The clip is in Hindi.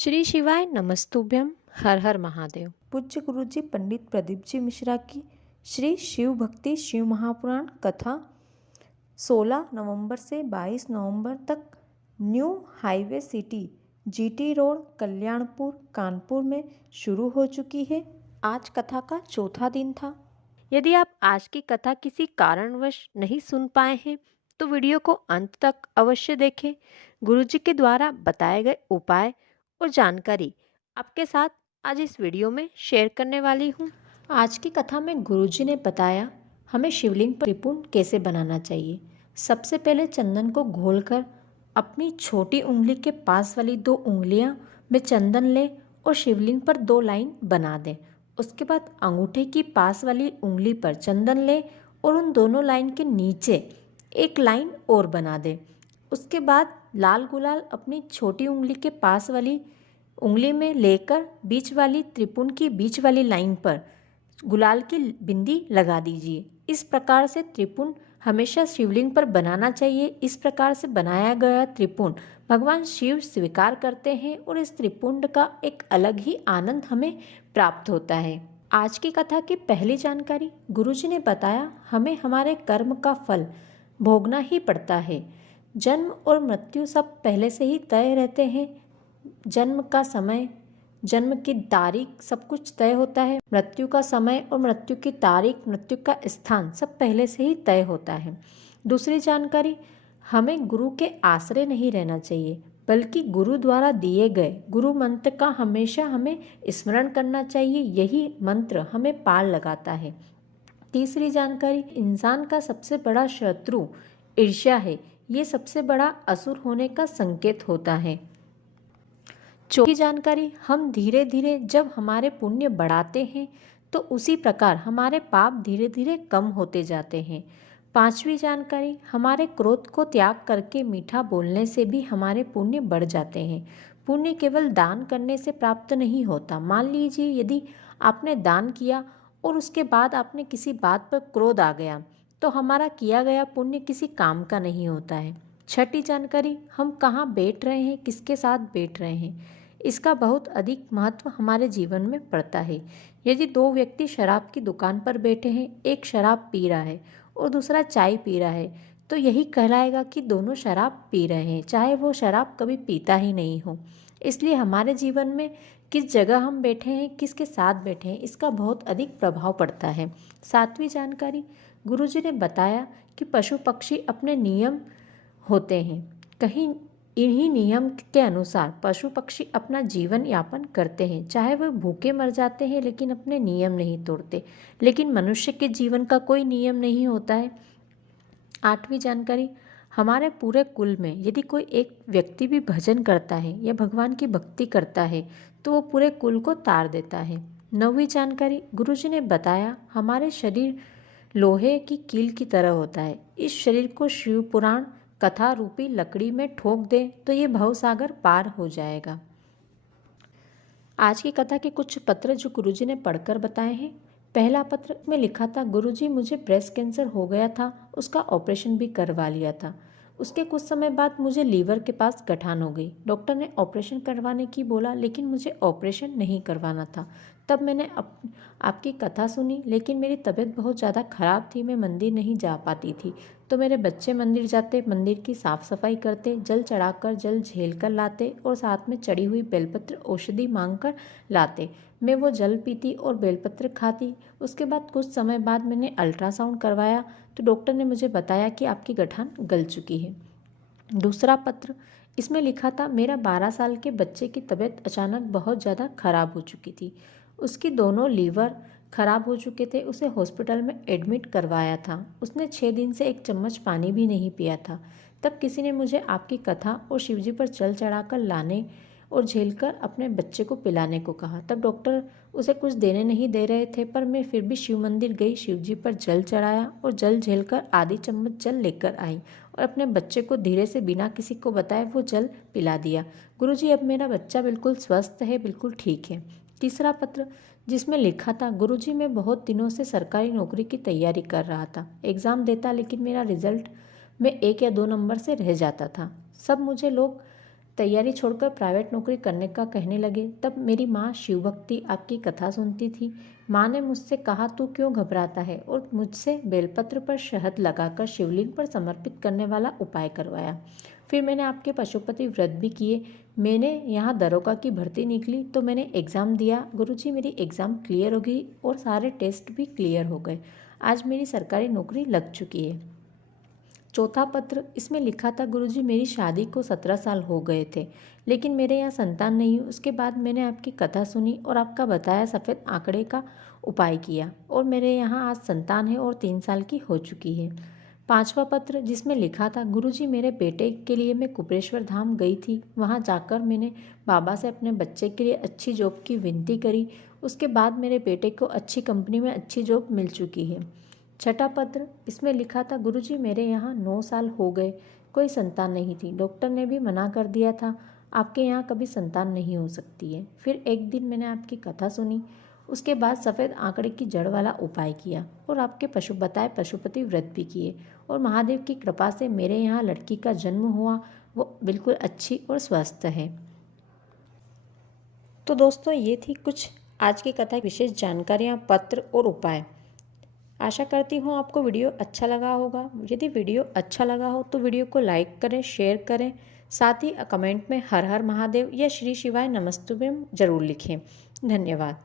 श्री शिवाय नमस्तुभ्यम। हर हर महादेव। पूज्य गुरुजी पंडित प्रदीप जी मिश्रा की श्री शिव भक्ति शिव महापुराण कथा 16 नवंबर से 22 नवंबर तक new highway city GT road Kalyanpur Kanpur में शुरू हो चुकी है। आज कथा का चौथा दिन था। यदि आप आज की कथा किसी कारणवश नहीं सुन पाए हैं तो वीडियो को अंत तक अवश्य देखें। गुरुजी के द्वारा बताए गए उपाय और जानकारी आपके साथ आज इस वीडियो में शेयर करने वाली हूँ। आज की कथा में गुरुजी ने बताया हमें शिवलिंग पर त्रिपुंड कैसे बनाना चाहिए। सबसे पहले चंदन को घोलकर अपनी छोटी उंगली के पास वाली 2 उंगलियां में चंदन ले और शिवलिंग पर 2 लाइन बना दें। उसके बाद अंगूठे की पास वाली उंगली पर चंदन ले और उन दोनों लाइन के नीचे एक लाइन और बना दें। उसके बाद लाल गुलाल अपनी छोटी उंगली के पास वाली उंगली में लेकर बीच वाली त्रिपुंड की बीच वाली लाइन पर गुलाल की बिंदी लगा दीजिए। इस प्रकार से त्रिपुंड हमेशा शिवलिंग पर बनाना चाहिए। इस प्रकार से बनाया गया त्रिपुंड भगवान शिव स्वीकार करते हैं और इस त्रिपुंड का एक अलग ही आनंद हमें प्राप्त होता है। आज की कथा की पहली जानकारी गुरुजी ने बताया हमें हमारे कर्म का फल भोगना ही पड़ता है। जन्म और मृत्यु सब पहले से ही तय रहते हैं। जन्म का समय, जन्म की तारीख सब कुछ तय होता है। मृत्यु का समय और मृत्यु की तारीख, मृत्यु का स्थान सब पहले से ही तय होता है। दूसरी जानकारी हमें गुरु के आश्रय नहीं रहना चाहिए बल्कि गुरु द्वारा दिए गए गुरु मंत्र का हमेशा हमें स्मरण करना चाहिए। यही मंत्र हमें पार लगाता है। तीसरी जानकारी इंसान का सबसे बड़ा शत्रु ईर्ष्या है। ये सबसे बड़ा असुर होने का संकेत होता है। चौथी जानकारी हम धीरे धीरे जब हमारे पुण्य बढ़ाते हैं तो उसी प्रकार हमारे पाप धीरे धीरे कम होते जाते हैं। पांचवी जानकारी हमारे क्रोध को त्याग करके मीठा बोलने से भी हमारे पुण्य बढ़ जाते हैं। पुण्य केवल दान करने से प्राप्त नहीं होता। मान लीजिए यदि आपने दान किया और उसके बाद आपने किसी बात पर क्रोध आ गया तो हमारा किया गया पुण्य किसी काम का नहीं होता है। छठी जानकारी हम कहाँ बैठ रहे हैं, किसके साथ बैठ रहे हैं, इसका बहुत अधिक महत्व हमारे जीवन में पड़ता है। यदि 2 व्यक्ति शराब की दुकान पर बैठे हैं, एक शराब पी रहा है और दूसरा चाय पी रहा है, तो यही कहलाएगा कि दोनों शराब पी रहे हैं, चाहे वो शराब कभी पीता ही नहीं हो। इसलिए हमारे जीवन में किस जगह हम बैठे हैं, किसके साथ बैठे हैं, इसका बहुत अधिक प्रभाव पड़ता है। 7वीं जानकारी गुरुजी ने बताया कि पशु पक्षी अपने नियम होते हैं। कहीं इन्हीं नियम के अनुसार पशु पक्षी अपना जीवन यापन करते हैं। चाहे वह भूखे मर जाते हैं लेकिन अपने नियम नहीं तोड़ते। लेकिन मनुष्य के जीवन का कोई नियम नहीं होता है। 8वीं जानकारी हमारे पूरे कुल में यदि कोई एक व्यक्ति भी भजन करता है या भगवान की भक्ति करता है तो वो पूरे कुल को तार देता है। 9वीं जानकारी गुरुजी ने बताया हमारे शरीर लोहे की कील की तरह होता है। इस शरीर को शिव पुराण कथा रूपी लकड़ी में ठोक दे तो ये भवसागर पार हो जाएगा। आज की कथा के कुछ पत्र जो गुरुजी ने पढ़कर बताए हैं। पहला पत्र में लिखा था गुरुजी मुझे ब्रेस्ट कैंसर हो गया था, उसका ऑपरेशन भी करवा लिया था। उसके कुछ समय बाद मुझे लीवर के पास गठान हो गई। डॉक्टर ने ऑपरेशन करवाने की बोला लेकिन मुझे ऑपरेशन नहीं करवाना था। तब मैंने आपकी कथा सुनी लेकिन मेरी तबीयत बहुत ज़्यादा ख़राब थी, मैं मंदिर नहीं जा पाती थी। तो मेरे बच्चे मंदिर जाते, मंदिर की साफ़ सफाई करते, जल चढ़ाकर जल झेल कर लाते और साथ में चढ़ी हुई बेलपत्र औषधि मांग कर लाते। मैं वो जल पीती और बेलपत्र खाती। उसके बाद कुछ समय बाद मैंने अल्ट्रासाउंड करवाया तो डॉक्टर ने मुझे बताया कि आपकी गठान गल चुकी है। दूसरा पत्र इसमें लिखा था मेरा 12 साल के बच्चे की तबीयत अचानक बहुत ज़्यादा खराब हो चुकी थी। उसकी दोनों लीवर खराब हो चुके थे। उसे हॉस्पिटल में एडमिट करवाया था। उसने 6 दिन से 1 चम्मच पानी भी नहीं पिया था। तब किसी ने मुझे आपकी कथा और शिवजी पर जल चढ़ाकर लाने और झेलकर अपने बच्चे को पिलाने को कहा। तब डॉक्टर उसे कुछ देने नहीं दे रहे थे पर मैं फिर भी शिव मंदिर गई, शिवजी पर जल चढ़ाया और जल झेलकर आधी चम्मच जल लेकर आई और अपने बच्चे को धीरे से बिना किसी को बताए वो जल पिला दिया। गुरुजी अब मेरा बच्चा बिल्कुल स्वस्थ है, बिल्कुल ठीक है। तीसरा पत्र जिसमें लिखा था गुरुजी मैं बहुत दिनों से सरकारी नौकरी की तैयारी कर रहा था, एग्ज़ाम देता लेकिन मेरा रिजल्ट में 1 या 2 नंबर से रह जाता था। सब मुझे लोग तैयारी छोड़कर प्राइवेट नौकरी करने का कहने लगे, तब मेरी माँ शिव भक्ति आपकी कथा सुनती थी। माँ ने मुझसे कहा, तू क्यों घबराता है, और मुझसे बेलपत्र पर शहद लगाकर शिवलिंग पर समर्पित करने वाला उपाय करवाया। फिर मैंने आपके पशुपति व्रत भी किए। मैंने यहाँ दरोगा की भर्ती निकली तो मैंने एग्ज़ाम दिया। गुरुजी, मेरी एग्ज़ाम क्लियर हो गई और सारे टेस्ट भी क्लियर हो गए। आज मेरी सरकारी नौकरी लग चुकी है। चौथा पत्र, इसमें लिखा था, गुरुजी मेरी शादी को 17 साल हो गए थे, लेकिन मेरे यहाँ संतान नहीं हुई। उसके बाद मैंने आपकी कथा सुनी और आपका बताया सफ़ेद आंकड़े का उपाय किया और मेरे यहाँ आज संतान है और 3 साल की हो चुकी है। पांचवा पत्र, जिसमें लिखा था, गुरुजी मेरे बेटे के लिए मैं कुबेरेश्वर धाम गई थी। वहाँ जाकर मैंने बाबा से अपने बच्चे के लिए अच्छी जॉब की विनती करी। उसके बाद मेरे बेटे को अच्छी कंपनी में अच्छी जॉब मिल चुकी है। छठा पत्र, इसमें लिखा था, गुरुजी मेरे यहाँ 9 साल हो गए, कोई संतान नहीं थी। डॉक्टर ने भी मना कर दिया था, आपके यहाँ कभी संतान नहीं हो सकती है। फिर एक दिन मैंने आपकी कथा सुनी, उसके बाद सफ़ेद आंकड़े की जड़ वाला उपाय किया और आपके पशुपति व्रत भी किए और महादेव की कृपा से मेरे यहाँ लड़की का जन्म हुआ। वो बिल्कुल अच्छी और स्वस्थ है। तो दोस्तों, ये थी कुछ आज की कथा की विशेष जानकारियाँ, पत्र और उपाय। आशा करती हूँ आपको वीडियो अच्छा लगा होगा। यदि वीडियो अच्छा लगा हो तो वीडियो को लाइक करें, शेयर करें, साथ ही कमेंट में हर हर महादेव या श्री शिवाय नमस्तुभ्यम जरूर लिखें। धन्यवाद।